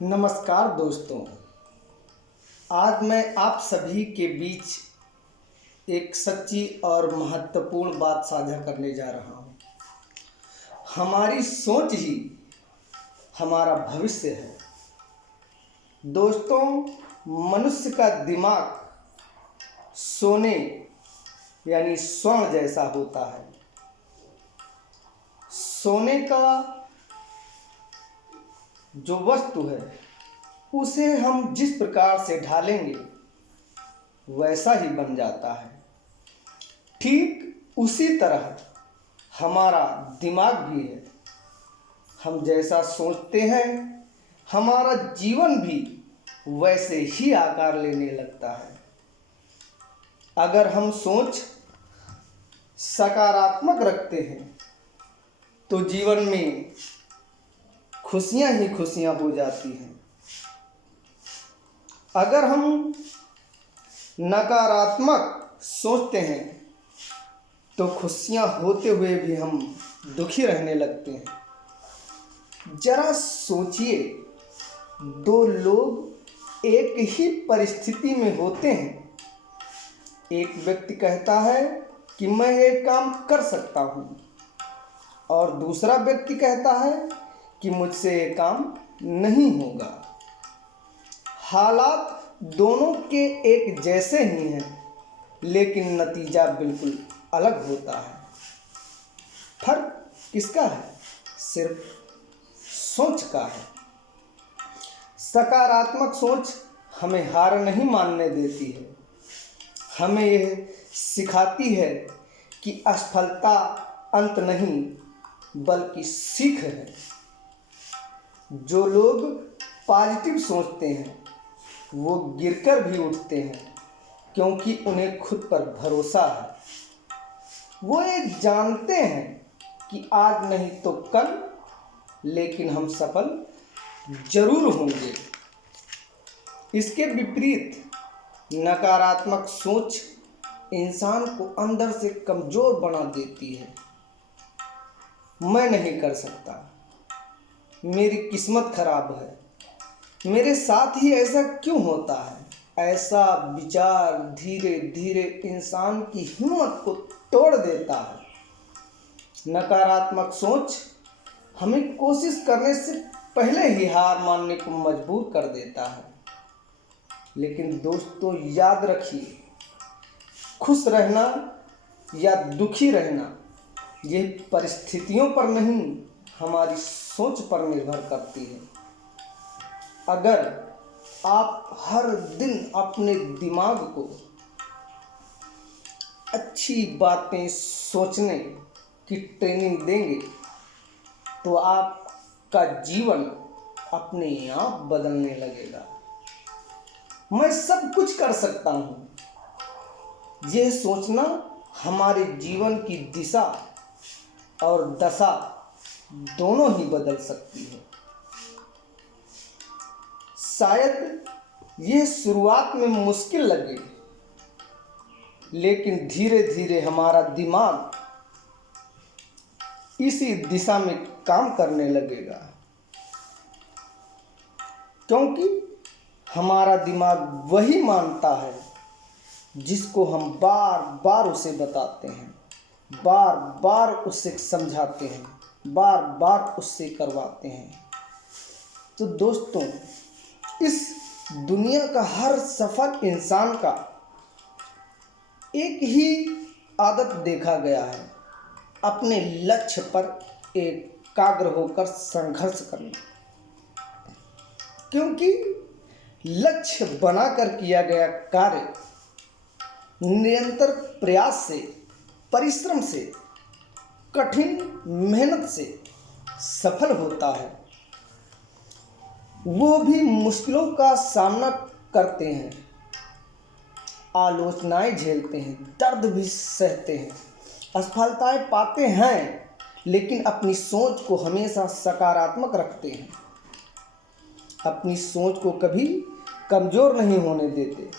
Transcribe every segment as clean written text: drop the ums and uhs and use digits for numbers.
नमस्कार दोस्तों। आज मैं आप सभी के बीच एक सच्ची और महत्वपूर्ण बात साझा करने जा रहा हूँ। हमारी सोच ही हमारा भविष्य है। दोस्तों, मनुष्य का दिमाग सोने यानी स्वर्ण जैसा होता है। सोने का जो वस्तु है उसे हम जिस प्रकार से ढालेंगे वैसा ही बन जाता है। ठीक उसी तरह हमारा दिमाग भी है। हम जैसा सोचते हैं हमारा जीवन भी वैसे ही आकार लेने लगता है। अगर हम सोच सकारात्मक रखते हैं तो जीवन में खुशियां ही खुशियां हो जाती हैं। अगर हम नकारात्मक सोचते हैं तो खुशियां होते हुए भी हम दुखी रहने लगते हैं। जरा सोचिए, दो लोग एक ही परिस्थिति में होते हैं। एक व्यक्ति कहता है कि मैं ये काम कर सकता हूँ और दूसरा व्यक्ति कहता है कि मुझसे ये काम नहीं होगा। हालात दोनों के एक जैसे ही हैं, लेकिन नतीजा बिल्कुल अलग होता है। फर्क किसका है? सिर्फ सोच का है। सकारात्मक सोच हमें हार नहीं मानने देती है। हमें यह सिखाती है कि असफलता अंत नहीं बल्कि सीख है। जो लोग पॉजिटिव सोचते हैं वो गिरकर भी उठते हैं, क्योंकि उन्हें खुद पर भरोसा है। वो ये जानते हैं कि आज नहीं तो कल, लेकिन हम सफल जरूर होंगे। इसके विपरीत नकारात्मक सोच इंसान को अंदर से कमजोर बना देती है। मैं नहीं कर सकता, मेरी किस्मत खराब है, मेरे साथ ही ऐसा क्यों होता है। ऐसा विचार धीरे धीरे इंसान की हिम्मत को तोड़ देता है। नकारात्मक सोच हमें कोशिश करने से पहले ही हार मानने को मजबूर कर देता है। लेकिन दोस्तों, याद रखिए, खुश रहना या दुखी रहना ये परिस्थितियों पर नहीं, हमारी सोच पर निर्भर करती है। अगर आप हर दिन अपने दिमाग को अच्छी बातें सोचने की ट्रेनिंग देंगे तो आपका जीवन अपने आप बदलने लगेगा। मैं सब कुछ कर सकता हूँ, यह सोचना हमारे जीवन की दिशा और दशा दोनों ही बदल सकती है। शायद यह शुरुआत में मुश्किल लगे, लेकिन धीरे धीरे हमारा दिमाग इसी दिशा में काम करने लगेगा, क्योंकि हमारा दिमाग वही मानता है जिसको हम बार बार उसे बताते हैं, बार बार उसे समझाते हैं, बार बार उससे करवाते हैं। तो दोस्तों, इस दुनिया का हर सफल इंसान का एक ही आदत देखा गया है, अपने लक्ष्य पर एकाग्र होकर संघर्ष करना। क्योंकि लक्ष्य बनाकर किया गया कार्य निरंतर प्रयास से, परिश्रम से, कठिन मेहनत से सफल होता है। वो भी मुश्किलों का सामना करते हैं, आलोचनाएं झेलते हैं, दर्द भी सहते हैं, असफलताएं पाते हैं, लेकिन अपनी सोच को हमेशा सकारात्मक रखते हैं। अपनी सोच को कभी कमज़ोर नहीं होने देते,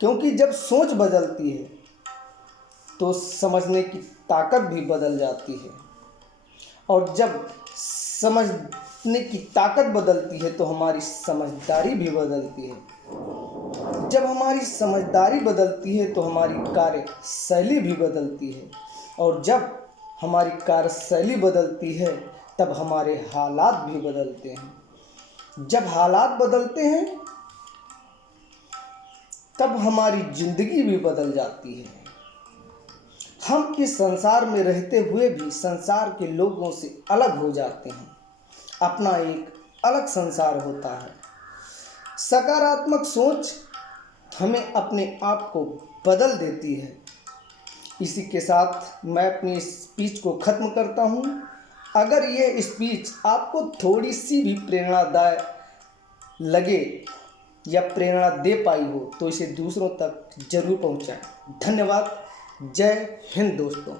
क्योंकि जब सोच बदलती है तो समझने की ताकत भी बदल जाती है, और जब समझ करने की ताकत बदलती है तो हमारी समझदारी भी बदलती है। जब हमारी समझदारी बदलती है तो हमारी कार्यशैली भी बदलती है, और जब हमारी कार्यशैली बदलती है तब हमारे हालात भी बदलते हैं। जब हालात बदलते हैं तब हमारी जिंदगी भी बदल जाती है। हम इस संसार में रहते हुए भी संसार के लोगों से अलग हो जाते हैं, अपना एक अलग संसार होता है। सकारात्मक सोच हमें अपने आप को बदल देती है। इसी के साथ मैं अपनी स्पीच को ख़त्म करता हूँ। अगर ये स्पीच आपको थोड़ी सी भी प्रेरणादायक लगे या प्रेरणा दे पाई हो तो इसे दूसरों तक जरूर पहुँचाएं। धन्यवाद। जय हिंद दोस्तों।